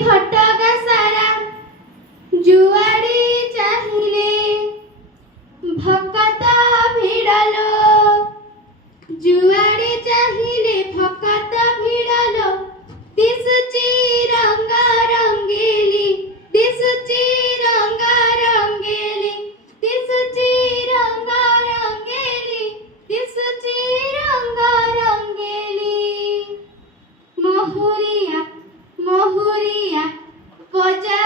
ଘଟକା ସାରା ଯୁଆଡ଼େ ଚାହିଁଲେ ଭକତ ଭିଡ଼ଲୋ, ଯୁଆଡ଼େ ଚାହିଁଲେ ଭକତ ଭିଡ଼ଲୋ। ଦିଶୁଚି ରଙ୍ଗ ରଙ୍ଗେଲି, ଦିଶୁଚି ରଙ୍ଗ ରଙ୍ଗେଲି, ଦିଶୁଚି ରଙ୍ଗ ରଙ୍ଗେଲି, ଦିଶୁଚି ରଙ୍ଗ ରଙ୍ଗେଲି। ମହୁରିଆ ମହୁରିଆ ବଜା